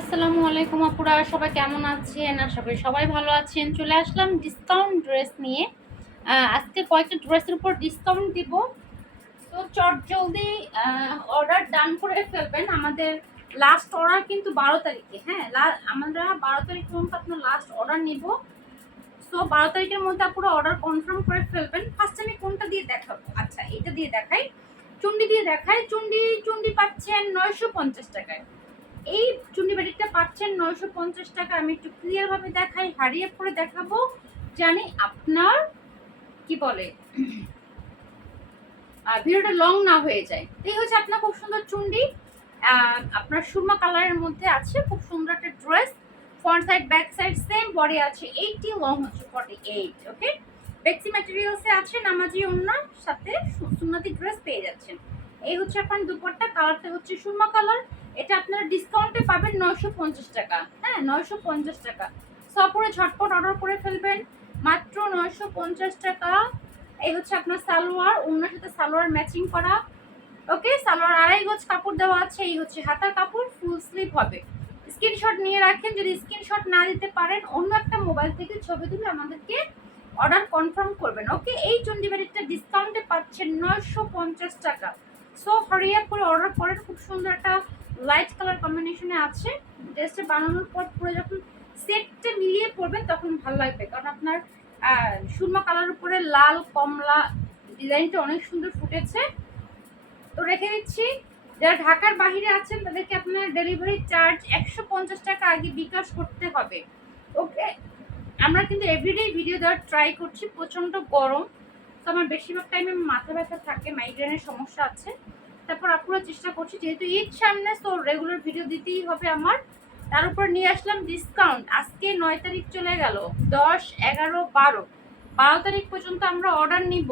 আসসালামু আলাইকুম আপুরা, সবাই কেমন আছেন? আশা করি সবাই ভালো আছেন। চলে আসলাম ডিসকাউন্ট ড্রেস নিয়ে। আজকে কয়েকটা ড্রেসের উপর ডিসকাউন্ট দিব। তো চটজলদি অর্ডার ডান করে ফেলবেন। আমাদের লাস্ট অর্ডার কিন্তু 12 তারিখে। হ্যাঁ, আমরা 12 তারিখ পর্যন্ত আপনার লাস্ট অর্ডার নিব। সো 12 তারিখের মধ্যে পুরো অর্ডার কনফার্ম করে ফেলবেন। ফার্স্ট আমি কোনটা দিয়ে দেখাবো? আচ্ছা, এটা দিয়ে দেখাই। চুন্ডি দিয়ে দেখাই। চুন্ডি পাচ্ছেন 950 টাকায়। এই চুন্ডি বাটিকটা পাচ্ছেন 950 টাকা। আমি একটু ক্লিয়ার ভাবে দেখাই, হারিয়ে পরে দেখাবো, জানি আপনার কি বলে ভিডিওটা লং না হয়ে যায়। এই হচ্ছে আপনার খুব সুন্দর চুন্ডি, আপনার সুরমা কালারের মধ্যে আছে। খুব সুন্দর একটা dress. Front side back side same, body আছে 80, লং হচ্ছে 48। ওকে, বেক্সি ম্যাটেরিয়ালসে আছে, নামাজি ওড়নার সাথে সুন্নতি ড্রেস পেয়ে যাচ্ছেন। এই হচ্ছে আপনার দুপাট্টা, কালারটা হচ্ছে সুরমা কালার। এটা আপনারা ডিসকাউন্টে পাবেন 950 টাকা। হ্যাঁ, 950 টাকা। সপরে ঝটপট অর্ডার করে ফেলবেন, মাত্র 950 টাকা। এই হচ্ছে আপনার সালোয়ার, ওড়নার সাথে সালোয়ার ম্যাচিং করা। ওকে, সালোয়ার আড়াই গজ কাপড় দেওয়া আছে। এই হচ্ছে হাতার কাপড়, ফুল স্লিভ হবে। স্ক্রিনশট নিয়ে রাখেন। যদি স্ক্রিনশট না দিতে পারেন, অন্য একটা মোবাইল থেকে ছবি তুলে আমাদেরকে অর্ডার কনফার্ম করবেন। ওকে, এই চন্ডিবাড়িটা ডিসকাউন্টে পাচ্ছেন 950 টাকা। সো হরিয়া করে অর্ডার করেন। খুব সুন্দর একটা লাইট কালার কম্বিনেশনে আছে। ড্রেসটা বানানোর পর পুরো যখন সেটটা মিলিয়ে পড়বেন তখন ভালো লাগবে, কারণ আপনার সুরমা কালার উপরে লাল কমলা ডিজাইনটা অনেক সুন্দর ফুটেছে। তো রেখে দিচ্ছি। যারা ঢাকার বাইরে আছেন তাদেরকে আপনার ডেলিভারি চার্জ 150 টাকা আগে বিকাশ করতে হবে। ওকে, আমরা কিন্তু এভরিডে ভিডিও দেওয়ার ট্রাই করছি। প্রচণ্ড গরম, তো আমার বেশিরভাগ টাইমে মাথা ব্যথা থাকে, মাইগ্রেনের সমস্যা আছে। তারপর আপনারা চেষ্টা করছি, যেহেতু ঈদ সামনে, তো রেগুলার ভিডিও দিতেই হবে আমার। তার উপর নিয়ে আসলাম ডিসকাউন্ট। আজকে 9 তারিখ চলে গেল, 10, 11, 12 তারিখ পর্যন্ত আমরা অর্ডার নিব।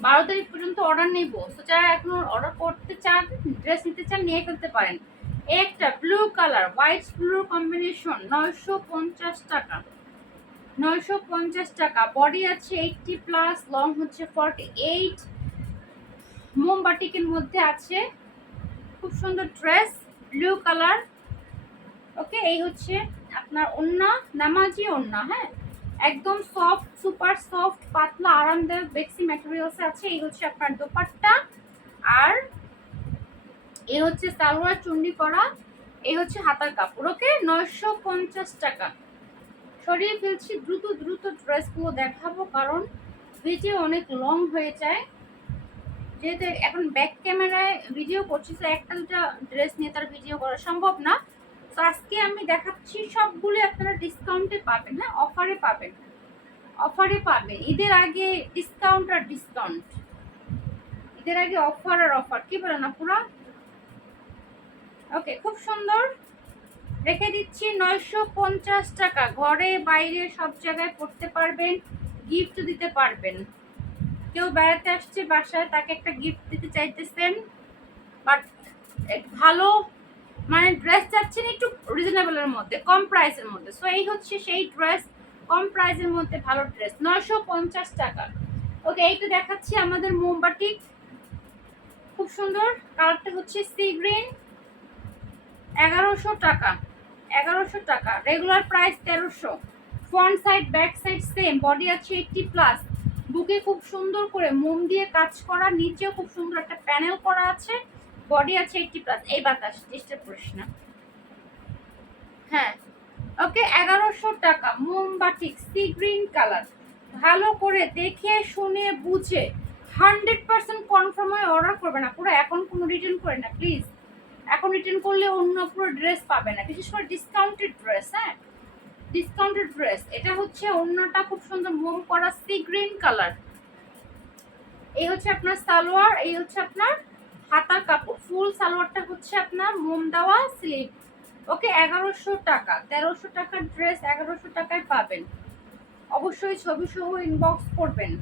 12 তারিখ পর্যন্ত অর্ডার নেব। তো যারা এখন অর্ডার করতে চান, ড্রেস নিতে চান, নিয়ে ফেলতে পারেন। একটা blue colour, white blue combination, 950 টাকা। 950 টাকা। বডি আছে 80+, লং হচ্ছে 48। মোমবাটিকের মধ্যে আছে, খুব সুন্দর ড্রেস, ব্লু কালার। ওকে, এই হচ্ছে আপনার ওড়না, নামাজি ওড়না। হ্যাঁ, একদম সফট, সুপার সফট, পাতলা, আরামদায়ক বেক্সি ম্যাটেরিয়ালস আছে। এই হচ্ছে আপনার দোপাট্টা, আর এই হচ্ছে সালোয়ার চুন্ডি করা। এই হচ্ছে হাতার কাপড়। ওকে, 950 টাকা। সরিয়ে ফেলছি, দ্রুত দ্রুত ড্রেসগুলো দেখাবো, কারণ ভিডিও অনেক লং হয়ে যায়। যেহেতু এখন ব্যাক ক্যামেরায় ভিডিও করছি, তো একটা দুটা ড্রেস নিয়ে তার ভিডিও করা সম্ভব না। তো আজকে আমি দেখাচ্ছি সবগুলো আপনারা ডিসকাউন্টে পাবেন। হ্যাঁ, অফারে পাবেন, অফারে পাবেন। ঈদের আগে ডিসকাউন্ট আর ডিসকাউন্ট, ঈদের আগে অফার আর অফার, কি বলেন আপুরা? ওকে, খুব সুন্দর। রেখে দিচ্ছি 950 টাকা। ঘরে বাইরে সব জায়গায় পড়তে পারবেন, গিফট দিতে পারবেন। কেউ বেড়াতে আসছে বাসায়, তাকে একটা গিফট দিতে চাইতেছেন, বাট ভালো মানে ড্রেস চাচ্ছেন একটু রিজনেবলের মধ্যে, কম প্রাইসের মধ্যে। সো এই হচ্ছে সেই ড্রেস, কম প্রাইসের মধ্যে ভালো ড্রেস, 950 টাকা। ওকে, এইটা দেখাচ্ছি আমাদের মোমবাটি, খুব সুন্দর। কালারটা হচ্ছে সি গ্রিন, 1100 টাকা। 1100 টাকা, regular price 1300। Front side back side same, body আছে 80+। বুকে খুব সুন্দর করে মোম দিয়ে কাজ করা, নিচেও খুব সুন্দর একটা প্যানেল করা আছে। বডি আছে 80+। এই বাতাস চেষ্টা করিস না। হ্যাঁ, ওকে, 1100 টাকা। মোমবাটিক সি গ্রিন কালার। ভালো করে দেখে শুনে বুঝে 100% কনফার্ম হয়ে অর্ডার করবে না পুরো। এখন কোনো রিটার্ন করে না প্লিজ। এখন রিটার্ন করলে অন্য পুরো ড্রেস পাবে না, বিশেষ করে ডিসকাউন্টেড ড্রেস। হ্যাঁ, ডিসকাউন্টেড ড্রেস। এটা হচ্ছে অন্যটা খুব সুন্দর মোম করা সি গ্রিন কালার। এই হচ্ছে আপনার সালোয়ার, এই হচ্ছে আপনার হাতার কাপড়। ফুল সালোয়ারটা হচ্ছে আপনার মোম দেওয়া স্লিভ। ওকে, 1100 টাকা। 1300 টাকার ড্রেস 1100 টাকায় পাবেন। অবশ্যই ছবি সহ ইনবক্স করবেন।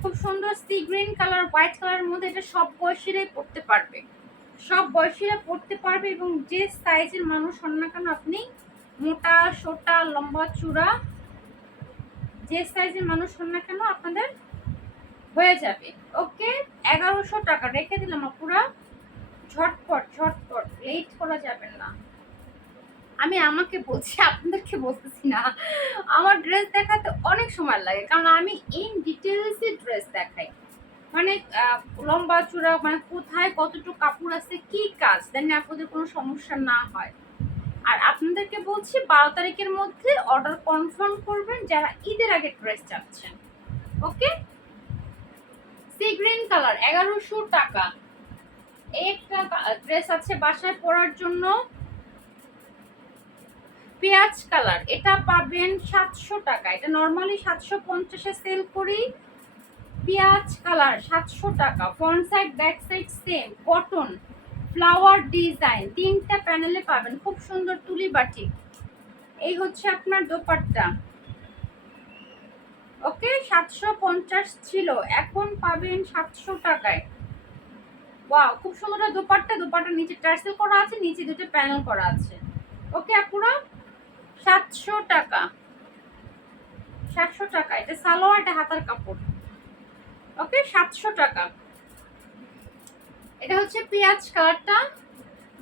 খুব সুন্দর সি গ্রিন কালার, হোয়াইট কালারের মধ্যে। এটা সব বয়সীরাই পড়তে পারবে, সব বয়সীরা পড়তে পারবে, এবং যে সাইজের মানুষ হন না কেন আপনি, মোটা সোটা লম্বা চূড়া, যে সাইজের মানুষ হন না কেন আপনাদের হয়ে যাবে। ওকে, 1100 টাকা রেখে দিলাম আপুরা। ঝটপট ঝটপট, লেট করা যাবে না। আমি আমাকে বলছি, আপনাদেরকে বলতেছি না। আমার ড্রেস দেখাতে অনেক সময় লাগে, কারণ আমি ইন ডিটেলসে ড্রেস দেখাই। মানে লম্বা চূড়া, মানে কোথায় কতটুকু কাপড় আছে, কি কাজ, দেন আপনাদের কোনো সমস্যা না হয়। আর আপনাদেরকে বলছি 12 তারিখের মধ্যে অর্ডার কনফার্ম করবেন যারা ঈদের আগে ড্রেস চাচ্ছেন। ওকে, সি গ্রিন কালার 1100 টাকা। একটা ড্রেস আছে বাসায় পরার জন্য, পেঁয়াজ কালার, এটা পাবেন 700 টাকা। এটা নর্মালি 750-এ সেল করি। পেঁয়াজ কালার 700 টাকা। Front side back side same, cotton, flower design, 3টা প্যানেলে পাবেন, খুব সুন্দর তুলি বাটিক। এই হচ্ছে আপনার দোপাট্টা। ওকে, 750 ছিল, এখন পাবেন 700 টাকায়। ওয়াও, খুব সুন্দর দোপাট্টা। দোপাট্টার নিচে টার্সেল করা আছে, নিচে দুটো প্যানেল করা আছে। ওকে আপুরা, 700 টাকা। 700 টাকা। এটা সালোয়ার, এটা হাতার কাপড়। ওকে, 700 টাকা। এটা হচ্ছে পেঁয়াজ কালারটা।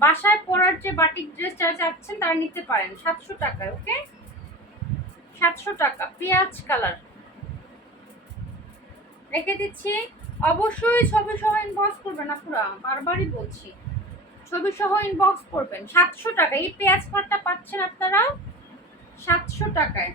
বাসায় পরার যে বাটিক ড্রেস যারা চাচ্ছেন তারা নিতে পারেন 700 টাকায়। ওকে, 700 টাকা, পেঁয়াজ কালার। রেখে দিচ্ছি। অবশ্যই ছবি সহ ইনবক্স করবেন আপুরা, বারবারই বলছি, ছবি সহ ইনবক্স করবেন। 700 টাকা এই পেঁয়াজ কালারটা পাচ্ছেন আপনারা 700 টাকায়।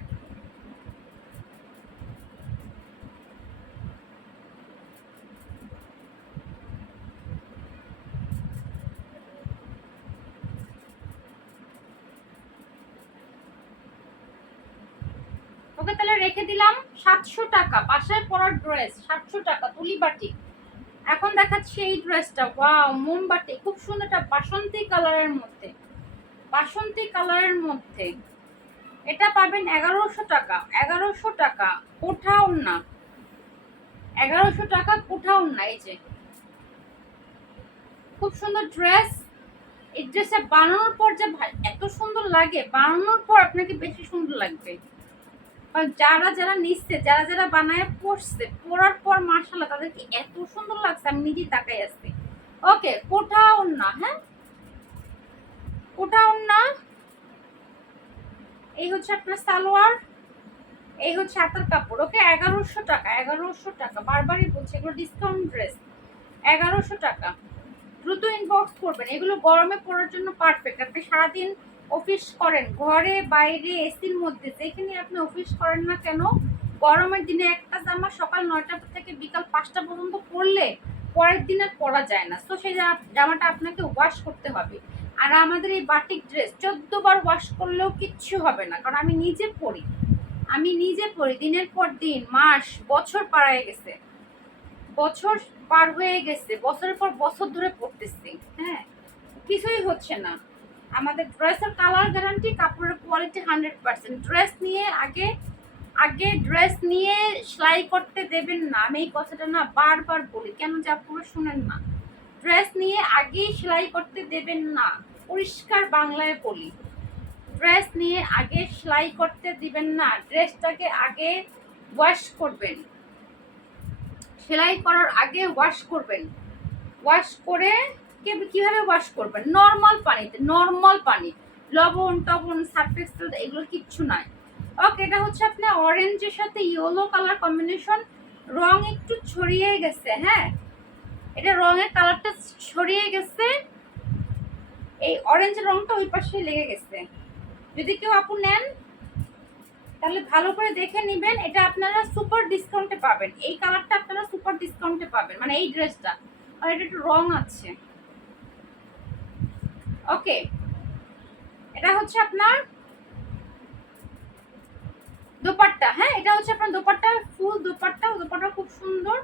ওকে, তাহলে রেখে দিলাম 700 টাকা। বাসায় পরার ড্রেস 700 টাকা, তুলি বাটি। এখন দেখাচ্ছি এই ড্রেসটা। ওয়াও, মোমবাটি, খুব সুন্দর, একটা বাসন্তী কালারের মধ্যে, বাসন্তী কালারের মধ্যে। এটা পাবেন 1100 টাকা। 1100 টাকা, কোথাও না। 1100 টাকা, কোথাও না। এই যে খুব সুন্দর ড্রেস। এই ড্রেসটা বানানোর পর যে এত সুন্দর লাগে, বানানোর পর আপনাকে বেশি সুন্দর লাগবে। যারা যারা নিচ্ছে, যারা যারা বানায় পড়ছে, পড়ার পর মাশাআল্লাহ তাদেরকে এত সুন্দর লাগছে, আমি নিজেই তাকাই আসছি। ওকে, কোথাও না। হ্যাঁ, কোথাও না। এই হচ্ছে আপনার সালোয়ার, এই হচ্ছে হাতার কাপড়। ওকে, 1100 টাকা। 1100 টাকা, বারবারই বলছি, এগুলো ডিসকাউন্ট ড্রেস। 1100 টাকা। দ্রুত ইনবক্স করবেন, এগুলো গরমে পরার জন্য পারফেক্ট। আপনি সারাদিন অফিস করেন, ঘরে বাইরে এসির মধ্যে, যেখানে আপনি অফিস করেন না কেন, গরমের দিনে একটা জামা সকাল 9টা থেকে বিকাল 5টা পর্যন্ত পরলে পরের দিন আর পরা যায় না। তো সেই জামাটা আপনাকে ওয়াশ করতে হবে। আর আমাদের এই বাটিক ড্রেস 14 বার ওয়াশ করলেও কিচ্ছু হবে না, কারণ আমি নিজে পরি। আমি নিজে পরি, দিনের পর দিন, মাস, বছর পাড়ায় গেছে, বছর পার হয়ে গেছে, বছরের পর বছর ধরে পড়তেছি। হ্যাঁ, কিছুই হচ্ছে না। আমাদের ড্রেসের কালার গ্যারান্টি, কাপড়ের কোয়ালিটি 100%। ড্রেস নিয়ে আগে আগে ড্রেস নিয়ে সেলাই করতে দেবেন না। আমি এই কথাটা না বারবার বলি, কেন যে আপনারা শুনেন না। ড্রেস নিয়ে আগেই সেলাই করতে দেবেন না, পরিষ্কার বাংলায় বলি। ড্রেস নিয়ে আগে সেলাই করতে দিবেন না, ড্রেসটাকে আগে ওয়াশ করবেন। সেলাই করার আগে ওয়াশ করবেন। ওয়াশ করে কিভাবে ওয়াশ করবেন? নর্মাল পানিতে, নর্মাল পানি, লবণ টবণ সার্ফ এক্সেল এগুলো কিচ্ছু নাই। ওকে, এটা হচ্ছে আপনার অরেঞ্জের সাথে ইয়েলো কালার কম্বিনেশন, রং একটু ছড়িয়ে গেছে। হ্যাঁ, এটা রঙের কালারটা ছড়িয়ে গেছে, এই অরেঞ্জের রংটা ওই পাশে লেগে গেছে। যদি কেউ আপু নেন তাহলে ভালো করে দেখে নেবেন, এটা আপনারা সুপার ডিসকাউন্টে পাবেন। এই কালারটা আপনারা সুপার ডিসকাউন্টে পাবেন, মানে এই ড্রেসটা। আর এটা একটু রং আছে। ওকে, এটা হচ্ছে আপনার দোপাট্টা। হ্যাঁ, এটা হচ্ছে আপনার দোপাট্টা, ফুল দোপাট্টা। দোপাট্টা খুব সুন্দর,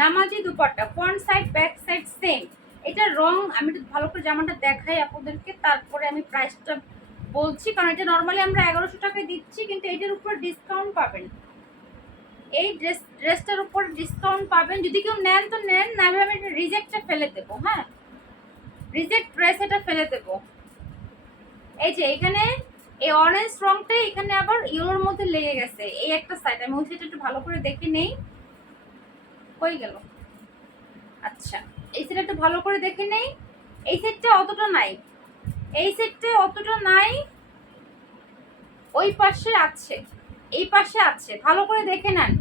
নামাজি dupatta, front side back side same. এটা রং আমি একটু ভালো করে জামাটা দেখাই আপনাদেরকে, তারপরে আমি প্রাইসটা বলছি, কারণ এটা নর্মালি আমরা 1100 টাকায় দিচ্ছি, কিন্তু এটার উপর ডিসকাউন্ট পাবেন। এই ড্রেসটার উপর ডিসকাউন্ট পাবেন। যদি কেউ নেন তো নেন, না আমি এটা রিজেক্টে ফেলে দেবো। হ্যাঁ, রিজেক্ট ড্রেস এটা ফেলে দেবো। এই যে এখানে এই অরেঞ্জ রংটা এখানে আবার ইয়েলোর মধ্যে লেগে গেছে, এই একটা সাইড। আমি ওই সাইডটা একটু ভালো করে দেখে নেই, কই গেল। আচ্ছা, এই সাইডটা একটু ভালো করে দেখে নেই। এই সেটটা অতটা নাই, এই সেটটা অতটা নাই, ওই পাশে আছে, এই পাশে আছে, ভালো করে দেখে নেন।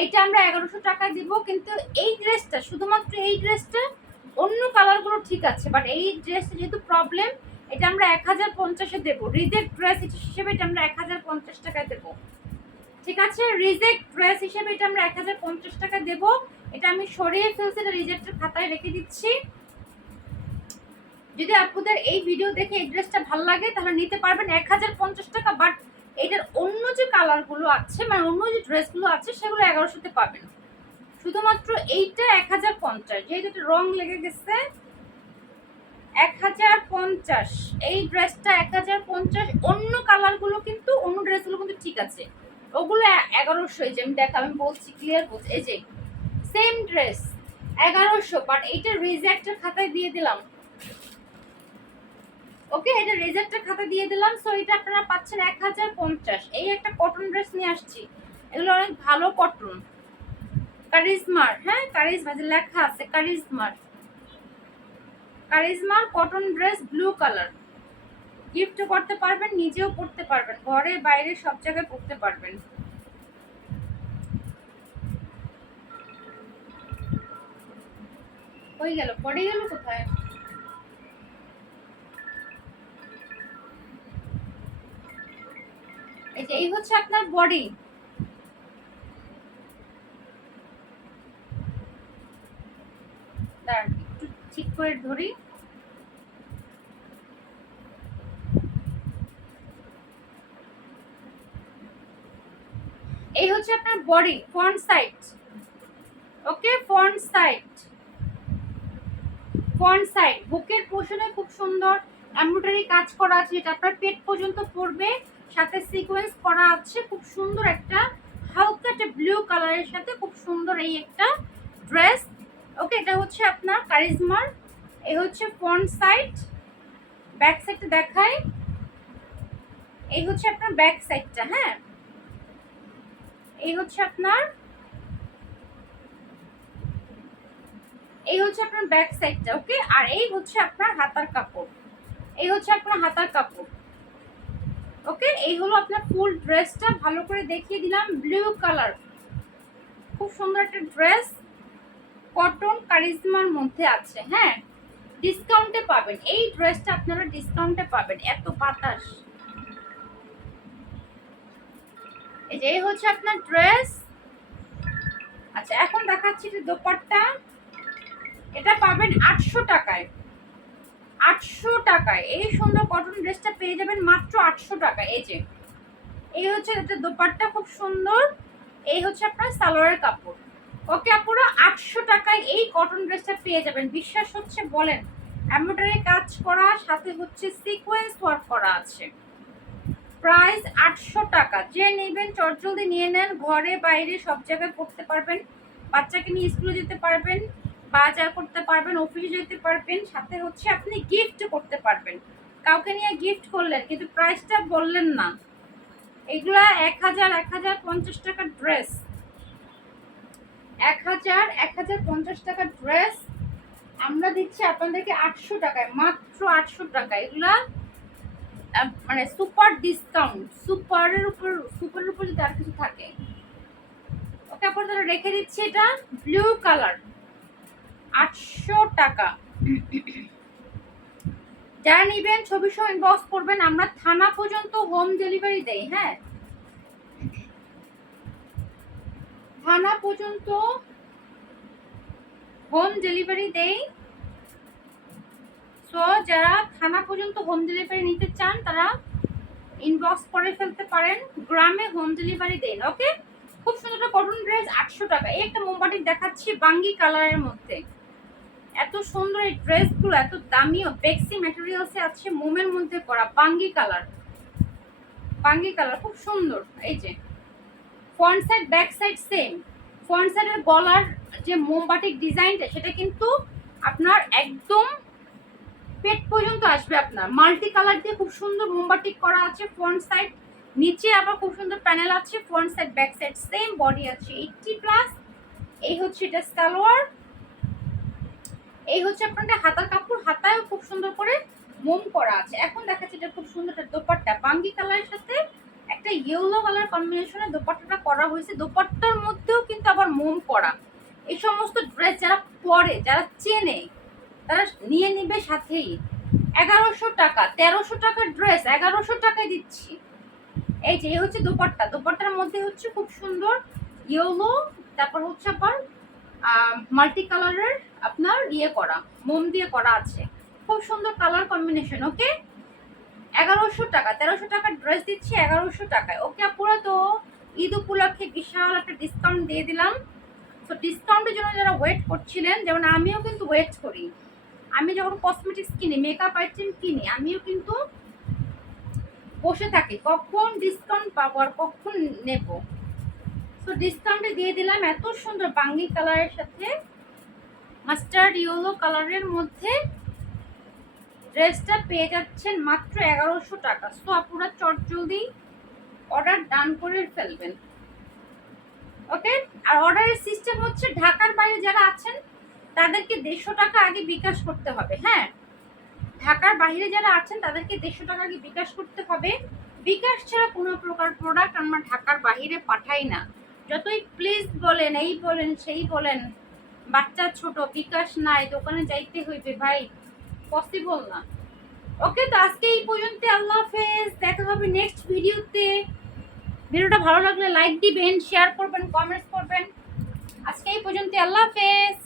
এইটা আমরা 1100 টাকায় দিব, কিন্তু এই ড্রেসটা, শুধুমাত্র এই ড্রেসটা, অন্য কালারগুলো ঠিক আছে, বাট এই ড্রেসটা যেহেতু প্রবলেম, এটা আমরা 1050-এ দেবো। রিজেক্ট ড্রেস হিসেবে এটা আমরা 1050 টাকায় দেবো, ঠিক আছে? রিজেক্ট ড্রেস হিসেবে এটা আমরা 1050 টাকা দেবো। এটা আমি সরিয়ে ফেলছি, এটা রিজেক্টের খাতায় রেখে দিচ্ছি। যদি আপনাদের এই ভিডিও দেখে এই ড্রেসটা ভালো লাগে তাহলে নিতে পারবেন 1050 টাকা, বাট এটার অন্য যে কালারগুলো আছে, মানে অন্য যে ড্রেসগুলো আছে, সেগুলো 1100-তে পাবেন। শুধুমাত্র এইটা 1050, যেহেতু এটা রং লেগে গেছে। 1050 এই ড্রেসটা 1050। অন্য কালারগুলো কিন্তু, অন্য ড্রেসগুলো কিন্তু ঠিক আছে, ওগুলো 1100। এই যে আমি বলছি, ক্লিয়ার বলছি, এই যে সেম ড্রেস 1100, বাট এইটা রিজেক্টের খাতায় দিয়ে দিলাম। ওকে, এটা রিজেক্টের খাতা দিয়ে দিলাম। সো এটা আপনারা পাচ্ছেন 1050। এই একটা কটন ড্রেস নিয়ে আসছি, এগুলো অনেক ভালো কটন, কারিজমার, হ্যাঁ কারিজমা যে লেখা আছে, কারিজমার, কারিজমার cotton dress, blue colour. Gift করতে পারবেন, নিজেও পড়তে পারবেন, ঘরে বাইরে সব জায়গায় পড়তে পারবেন। হয়ে গেল, পড়ে গেল কোথায়? এই যে এই হচ্ছে আপনার বডি, একটু ঠিক করে ধরি। এই হচ্ছে আপনার বডি, ফ্রন্ট সাইড। ওকে, ফ্রন্ট সাইড, ফ্রন্ট সাইড বুকের পোর্শনে খুব সুন্দর এমব্রয়ডারি কাজ করা আছে, যেটা আপনার পেট পর্যন্ত পড়বে, সাথে সিকোয়েন্স করা আছে, খুব সুন্দর একটা হালকা একটা ব্লু কালারের সাথে খুব সুন্দর এই একটা ড্রেস। ওকে, এটা হচ্ছে আপনার কারিজমার। এই হচ্ছে ফ্রন্ট সাইড। ব্যাক সাইডটা দেখাই, এই হচ্ছে আপনার ব্যাক সাইডটা, হ্যাঁ এই হচ্ছে আপনার, এই হচ্ছে আপনার ব্যাক সাইডটা। ওকে, আর এই হচ্ছে আপনার হাতার কাপড়, এই হচ্ছে আপনার হাতার কাপড়। ওকে, এই হলো আপনার ফুল ড্রেসটা, ভালো করে দেখিয়ে দিলাম। ব্লু কালার, খুব সুন্দর একটা ড্রেস, কটন কারিজমার মধ্যে আছে, হ্যাঁ ডিসকাউন্টে পাবেন এই ড্রেসটা, আপনারা ডিসকাউন্টে পাবেন, এত বাতাস। এই যে এই হচ্ছে আপনার ড্রেস। আচ্ছা, এখন দেখাচ্ছি যে দোপাট্টা, এটা পাবেন 800 টাকায়। 800 টাকায় এই সুন্দর কটন ড্রেসটা পেয়ে যাবেন মাত্র 800 টাকায়। এই যে এই হচ্ছে এটা দোপাট্টা, খুব সুন্দর। এই হচ্ছে আপনার সালোয়ারের কাপড়। ওকে আপুরা, 800 টাকায় এই কটন ড্রেসটা পেয়ে যাবেন। বিশ্বাস হচ্ছে বলেন? এমব্রয়ডারি কাজ করা, সাথে হচ্ছে সিকোয়েন্স ওয়ার্ক করা আছে। প্রাইস 800 টাকা। যে নেবেন চটজলদি নিয়ে নেন, ঘরে বাইরে সব জায়গায় পড়তে পারবেন, বাচ্চাকে নিয়ে স্কুলে যেতে পারবেন, বাজার করতে পারবেন, অফিসে যেতে পারবেন, সাথে হচ্ছে আপনি গিফট করতে পারবেন। কাউকে নিয়ে গিফট করলেন কিন্তু প্রাইসটা বললেন না। এগুলা 1050 টাকার ড্রেস, 1050 টাকার ড্রেস আমরা দিচ্ছি আপনাদেরকে 800 টাকায়, মাত্র 800 টাকা। এগুলা মানে সুপার ডিসকাউন্ট, সুপারের উপর যদি আর কিছু থাকে। ওকে, আপনারা রেখে দিচ্ছি, এটা ব্লু কালার, 800 টাকা। যারা নিবেন ছবি সহ ইনবক্স করবেন, আমরা থানা পর্যন্ত হোম ডেলিভারি দেই, হ্যাঁ থানা পর্যন্ত হোম ডেলিভারি দেই। সো যারা থানা পর্যন্ত হোম ডেলিভারি নিতে চান তারা ইনবক্স করে ফেলতে পারেন, গ্রামে হোম ডেলিভারি দেন। ওকে, খুব সুন্দর একটা কটন ড্রেস, 800 টাকা। এই একটা মোমবাটিক দেখাচ্ছি বাঙ্গি কালারের মধ্যে, এত সুন্দর এই ড্রেসগুলো, এত দামিও, বেক্সি ম্যাটেরিয়ালসে আছে, মোমের মধ্যে করা, বাঙ্গি কালার, বাঙ্গি কালার খুব সুন্দর। এই যে front side back side same. Front সাইডের গলার যে মোমবাটিক ডিজাইনটা, সেটা কিন্তু আপনার একদম পেট পর্যন্ত আসবে। আপনার মাল্টি কালার দিয়ে খুব সুন্দর মোমবাটিক করা আছে ফ্রন্ট সাইড, নিচে আবার খুব সুন্দর প্যানেল আছে। Front side back side same, body আছে 80+। এই হচ্ছে এটা সালোয়ার, এই হচ্ছে আপনাদের হাতার কাপড়, হাতায়ও খুব সুন্দর করে মোম করা আছে। এখন দেখাচ্ছি এটা খুব সুন্দর একটা দোপাট্টা, বাঙ্গি কালারের সাথে একটা ইয়েলো কালার কম্বিনেশনে দোপাট্টাটা করা হয়েছে। দোপাট্টার মধ্যেও কিন্তু আবার মোম করা। এই সমস্ত ড্রেস যারা পরে, যারা চেনে, তারা নিয়ে নিবে সাথেই। 1100 টাকা, 1300 টাকার ড্রেস 1100 টাকায় দিচ্ছি। এই যে এই হচ্ছে দোপাট্টা, দোপাট্টার মধ্যে হচ্ছে খুব সুন্দর ইয়েলো, তারপর হচ্ছে আবার মাল্টি কালারের আপনার ইয়ে করা, মোম দিয়ে করা আছে। খুব সুন্দর কালার কম্বিনেশন। ওকে, 1100 টাকা, 1300 টাকার ড্রেস দিচ্ছি 1100 টাকায়। ওকে আপুরা, তো ঈদ উপলক্ষে বিশাল একটা ডিসকাউন্ট দিয়ে দিলাম। তো ডিসকাউন্টের জন্য যারা ওয়েট করছিলেন, যেমন আমিও কিন্তু ওয়েট করি, আমি যখন কসমেটিক্স কিনি, মেকআপ আইটেম কিনি, আমিও কিন্তু বসে থাকি কখন ডিসকাউন্ট পাবো আর কখন নেব। তো ডিসকাউন্টে দিয়ে দিলাম এত সুন্দর বাঙ্গি কালারের সাথে মাস্টার্ড ইয়েলো কালারের মধ্যে ড্রেসটা পেয়ে যাচ্ছেন মাত্র 1100 টাকা। সো আপনারা চটজলদি অর্ডার ডান করে ফেলবেন। ওকে, আর অর্ডারের সিস্টেম হচ্ছে ঢাকার বাইরে যারা আছেন তাদেরকে 150 টাকা আগে বিকাশ করতে হবে। হ্যাঁ, ঢাকার বাইরে যারা আছেন তাদেরকে 150 টাকা আগে বিকাশ করতে হবে। বিকাশ ছাড়া কোনো প্রকার প্রোডাক্ট আমরা ঢাকার বাইরে পাঠাই না। যতই প্লিজ বলেন, এই বলেন, সেই বলেন, বাচ্চা ছোট, বিকাশ নাই, দোকানে যাইতে হইবে, ভাই পসিবল না। ওকে, তো আজকে এই পর্যন্ত। আল্লাহ হাফেজ, দেখা হবে নেক্সট ভিডিওতে। ভিডিওটা ভালো লাগলে লাইক দিবেন, শেয়ার করবেন, কমেন্টস করবেন। আজকে এই পর্যন্ত। আল্লাহ হাফেজ।